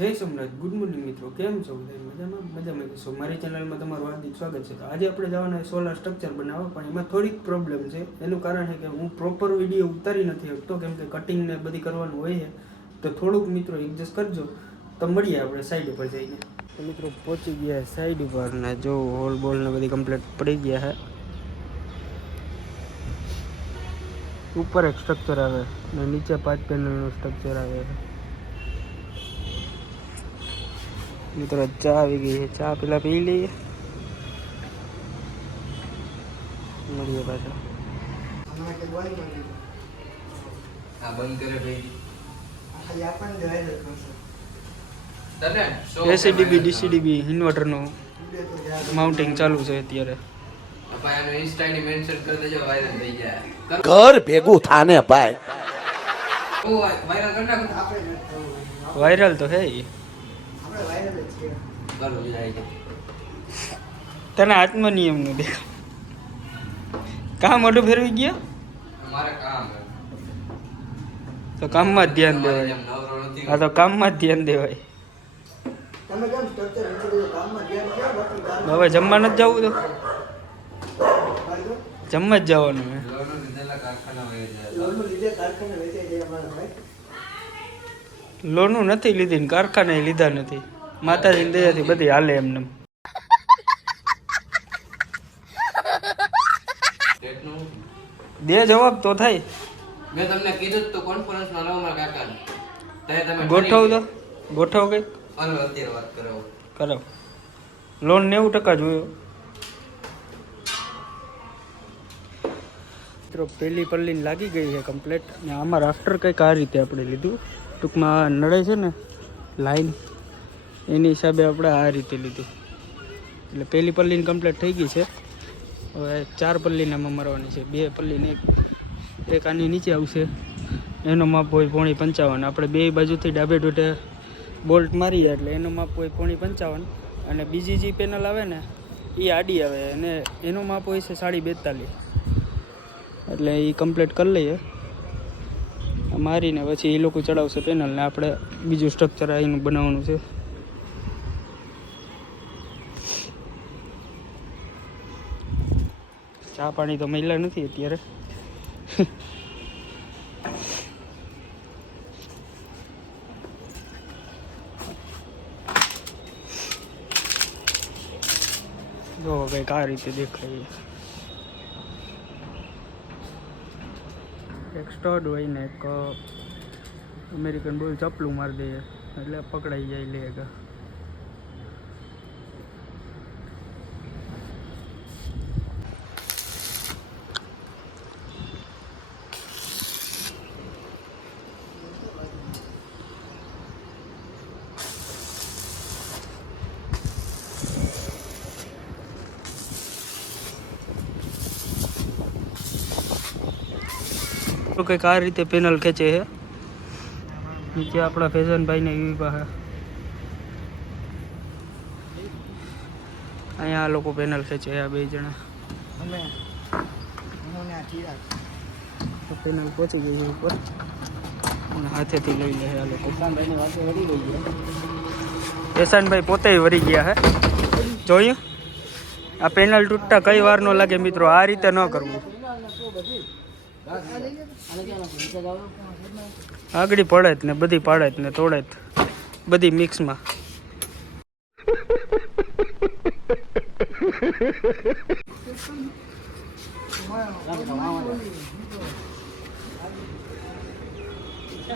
જય Somnath. Good morning મિત્રો, કેમ છો? મજામાં છો? મારી ચેનલમાં તમારું હાર્દિક સ્વાગત છે. તો આજે આપણે જવાના સોલાર સ્ટ્રક્ચર બનાવવા, પણ એમાં થોડીક પ્રોબ્લેમ છે. એનું કારણ છે કે હું પ્રોપર વિડીયો ઉતારી નથી શકતો, કેમ કે કટિંગ ને બધી કરવાનું હોય છે. તો થોડુંક મિત્રો એડજસ્ટ કરજો. તો મળીએ આપણે સાઈડ ઉપર જઈને. તો મિત્રો પહોંચી ગયા સાઈડ ઉપર ને જો હોલ બોલ ને બધી કમ્પ્લીટ પડી ગયા છે. ઉપર એક સ્ટ્રક્ચર આવે ને નીચે 5 પેનલનું સ્ટ્રક્ચર આવે છે. મિત્રો ચા આવી ગઈ છે, ચા પેલા પી લઈએ, મળીએ પાછા. એસીડીબી ડીસીડીબી ઇન્વર્ટરનું માઉન્ટિંગ ચાલુ છે અત્યારે. ઘર ભેગું થાને ભાઈ, વાયરલ તો હે. તને આત્મનિયમ નું દેખા કામ અડું ફેરવી ગયા તો કામમાં જ ધ્યાન દેવાય. હા તો કામમાં જ ધ્યાન દેવાય. હવે જમવા નથી જવું, તો જમવા જ જવાનું હે. લોનું નથી લીધી ને કારખાને લીધા નથી. માતાજીની દયાથી બધી હાલે એમને. દે જવાબ તો થાય. મેં તમને કીધું તો કોન્ફરન્સમાં લાવો મારા કાકાને. તમે ગોઠવ દો, ગોઠવ કઈ હાલો અત્યારે વાત કરાવો. કરાવ. લોન 90% જોયો. મિત્રો પેલી પલ્લીને લાગી ગઈ છે કમ્પ્લેટ. ને આમાં રાફ્ટર કંઈક આ રીતે આપણે લીધું. ટૂંકમાં નડે છે ને લાઈન, એની હિસાબે આપણે આ રીતે લીધું. એટલે પેલી પલ્લીને કમ્પ્લીટ થઈ ગઈ છે. હવે 4 પલ્લીને આમાં મારવાની છે. 2 પલ્લીને એક આની નીચે આવશે. એનો માપ હોય 0.55. આપણે બે બાજુથી ડાબે ડોટે બોલ્ટ મારીએ એટલે એનો માપ હોય 0.55. અને બીજી જે પેનલ આવે ને એ આડી આવે અને એનું માપ હોય છે 42.5. એટલે એ કમ્પ્લીટ કરી લઈએ મારીને પછી એ લોકો ચડાવશે પેનલને. આપણે બીજું સ્ટ્રક્ચર અહીંનું બનાવવાનું છે. ચા પાણી તો મહિલા નથી અત્યારે. જો કંઈક આ રીતે દેખાય. એક સ્ટડ હોય ને એક અમેરિકન બોલ ચપલું મારી દઈએ એટલે પકડાઈ જાય લે. તો કંઈક આ રીતે પેનલ ખેંચે છે. નીચે આપણા ફેશનભાઈને એવી પાસે અહીંયા આ લોકો પેનલ ખેંચે, આ 2 જણા. તો પેનલ પહોંચી ગઈ છે ઉપર અને હાથેથી લઈ લે આ લોકો. ફેશનભાઈ પોતે વળી ગયા છે. જોયું આ પેનલ તૂટતા કઈ વાર ન લાગે મિત્રો. આ રીતે ન કરવું. આગળ પડે જ ને બધી પાડે જ ને તોડે જ બધી મિક્સમાં.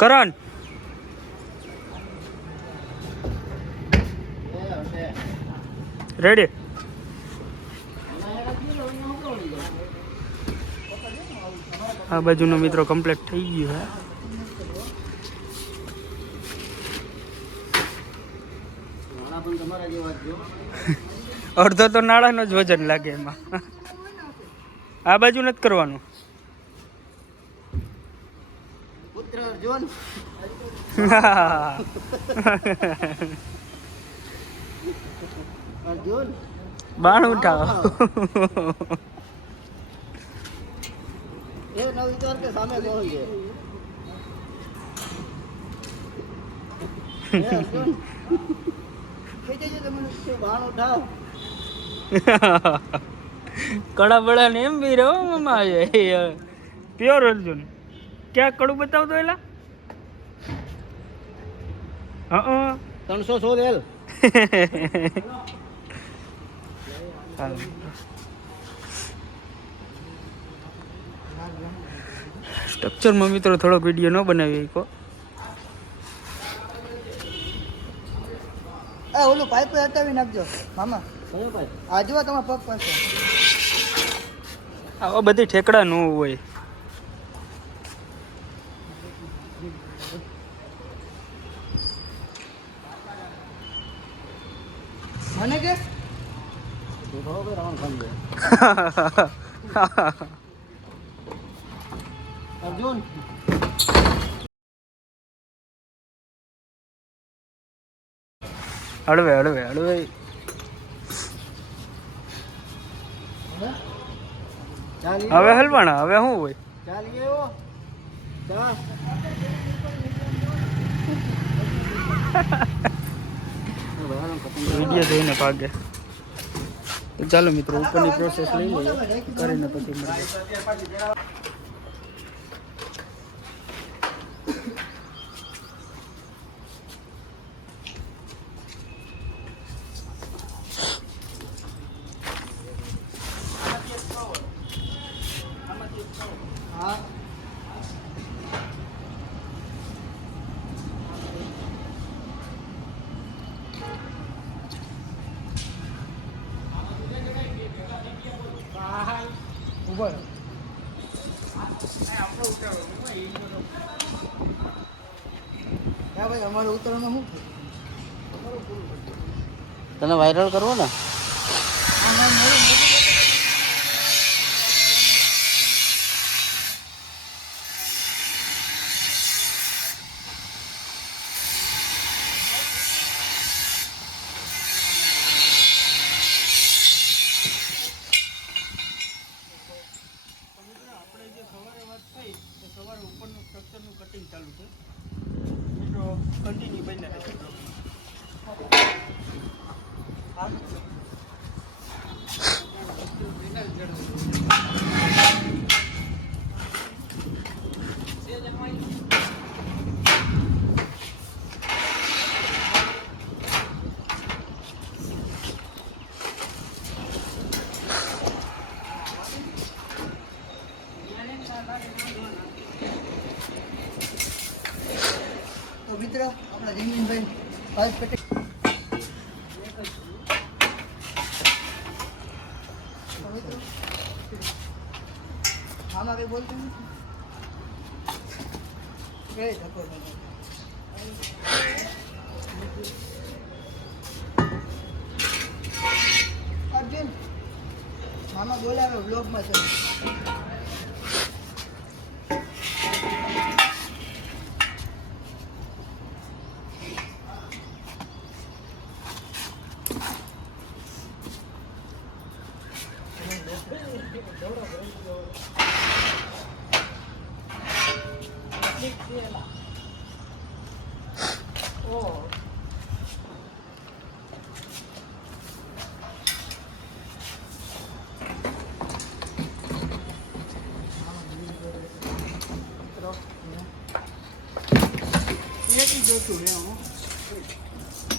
કરણ રેડી. આ બાજુનો મિત્રો કમ્પ્લીટ થઈ ગયું છે. અડધો તો નાળાનો જ વજન લાગે એમાં. આ બાજુ નથી કરવાનું. બાણ ઉઠાવો. એ ન વિચાર કે સામે કોણ છે. કડા બડા ને એમ બી રહ્યો મામા પ્યોર અર્જુન ક્યાં કડું બતાવતો એલા હા 300 રેલ સ્ટ્રક્ચરમાં મિત્રો થોડોક વિડીયો ન બનાવી શકો ઓલું પાઇપ હટાવી નાખજો મામા આ જો તમારા પગ પાસે આવા બધી ઠેકડા ન હોય મને કે અર્જુન હળવે હળવે હળવે હવે હલવાણા હવે શું હોય વિડીયો જોઈને ભાગે તો ચાલો મિત્રો ઉપરની પ્રોસેસ લઈ લઈએ કરીને પછી મળીએ હા ઉભો રહો. ભાઈ અમારે ઉતરવાનું શું તને વાયરલ કરવો ને સવારે ઉપરનું સ્ટ્રક્ચરનું કટિંગ ચાલુ છે મિત્રો કન્ટિન્યુ બની રહે તો મિત્ર આપણા જમીનભાઈ પાઇપ કટિંગ આમાં કઈ બોલતું નથી એ ધક્કો અર્જુન મામા બોલાવે બ્લોગમાં છે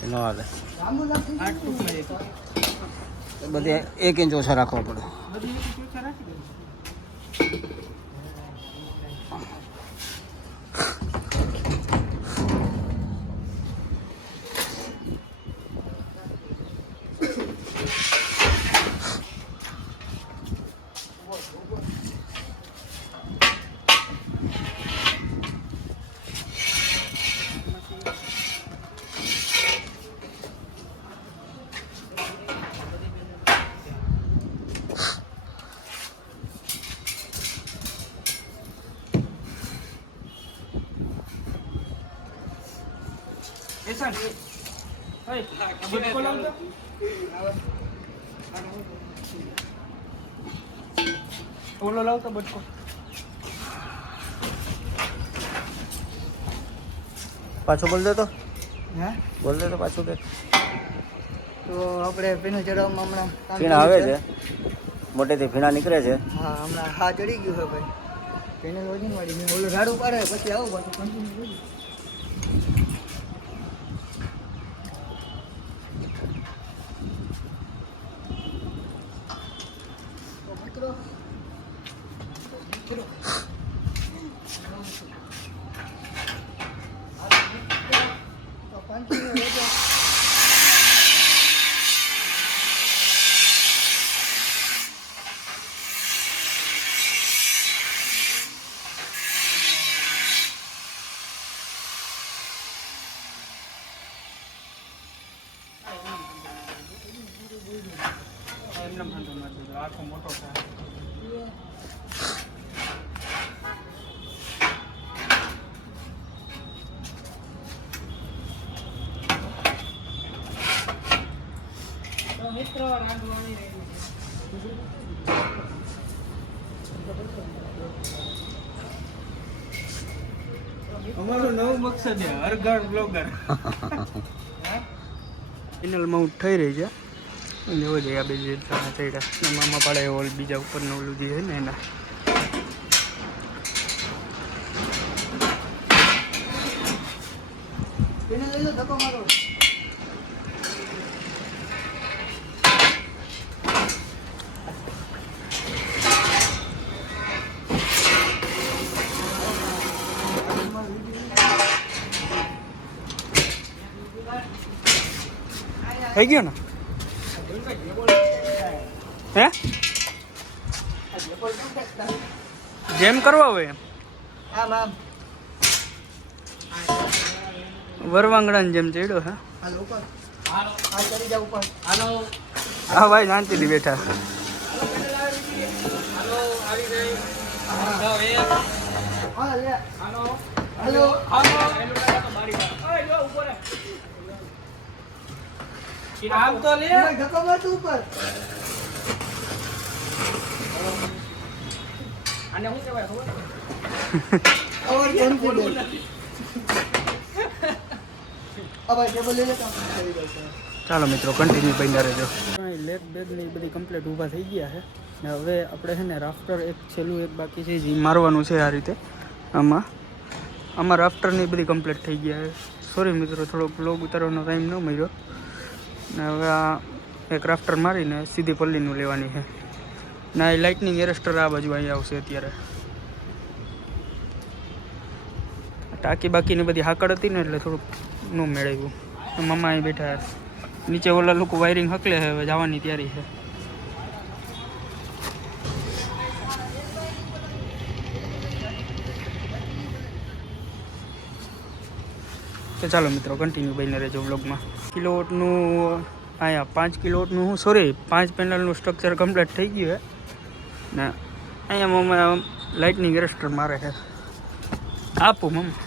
નો હાલે રામુ લાગતું આ ટૂંકમાં એક બધે 1 ઇંચ ઓછા રાખવા પડે બધી એક ચોખા રાખી દો એસા હે બટકો લાવતો ઓલો લાવતો બટકો પાછો બોલ દે તો હા બોલ દે તો પાછું કે તો આપણે પેનું ચડાવવામાં હમણાં કામ ફીણા આવે ચાલુ છે મોટેથી ફીણા નીકળે છે. હા હમણાં હા ચડી ગયું છે ભાઈ પેનલ વજન વાળી મેં ઓલું રાડું પાડે પછી આવું પાછું કન્ટિન્યુ કરી. આખો મોટો થાય. તો મિત્રો રાંધવાની રહી અમારું નવું મકસદ છે હરઘર બ્લોગર. ચેનલ માઉન્ટ થઈ રહી છે. જોવો જોઈએ આ બે જે ચડ્યા મામા પાડે ઓલ બીજા ઉપરનું ઓલું જે છે ને એના પેનલ લઈ લો ધક્કો મારો. થઈ ગયો ને હે જેમ કરવા હોય એમ આમ આમ વરવાંગડાને જેમ ચડ્યો હે. હાલ ઉપર હાલ ચડી જાવ ઉપર. હા ભાઈ શાંતિથી બેઠા. હા લે હાલો આમ તો લે ધક્કો માર તું ઉપર. આને શું કહેવાય ખબર ઓવર કોન્ફિડન્સ. આ ભાઈ ટેબલ લઈ લે કામ કરી દઉં. ચાલો મિત્રો કન્ટિન્યુ બન્યા રહેજો. લેગ બેગ ને એ બધી કમ્પ્લીટ ઊભા થઈ ગયા છે ને હવે આપણે છે ને રાફ્ટર એક છેલ્લું એક બાકી છે જે મારવાનું છે આ રીતે આમાં રાફ્ટરની બધી કમ્પ્લીટ થઈ ગયા છે. સોરી મિત્રો થોડોક બ્લોગ ઉતારવાનો ટાઈમ ન મળ્યો ને હવે આ એક રાફ્ટર મારીને સીધી પલ્લીનું લેવાની છે ને એ લાઇટનિંગ એરેસ્ટર આ બાજુ અહીં આવશે. અત્યારે ટાંકી બાકીને બધી હાકડ હતી ને એટલે થોડુંક ન મેળવ્યું. મામા અહીં બેઠા નીચે ઓલા લોકો વાયરિંગ હકલે છે. હવે જવાની તૈયારી છે. તો ચાલો મિત્રો કન્ટિન્યુ બની રહેજો બ્લોગમાં. કિલોવોટનું અહીંયા 5 કિલોવોટનું હું સોરી 5 પેનલનું સ્ટ્રક્ચર કમ્પ્લીટ થઈ ગયું છે ને અહીંયા મમ્મા લાઇટનિંગ એરેસ્ટર મારે છે. આપું મમ્મા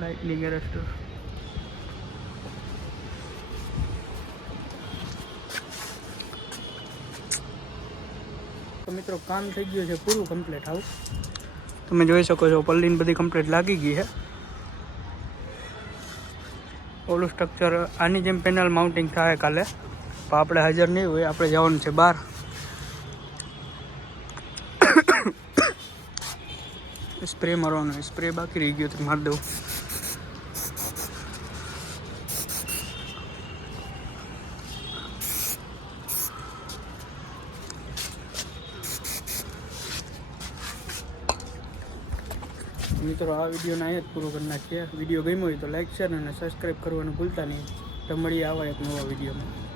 લાઇટનિંગ એરેસ્ટર. તો મિત્રો કામ થઈ ગયું છે પૂરું કમ્પ્લીટ. આવું તમે જોઈ શકો છો પલ્લીને બધી કમ્પ્લીટ લાગી ગઈ છે. ઓલું સ્ટ્રક્ચર આની જેમ પેનલ માઉન્ટિંગ થાય કાલે પણ આપણે હાજર નહીં હોય. આપણે જવાનું છે બહાર. સ્પ્રે મારવાનો સ્પ્રે બાકી રહી ગયો તો મારી દઉં. મિત્રો આ વિડીયોને અહીંયા જ પૂરો કરી નાખીએ. વિડીયો ગમ્યો હોય તો લાઈક શેર અને સબસ્ક્રાઈબ કરવાનું ભૂલતા નહીં. તો મળીએ આવા એક નવા વિડીયોમાં.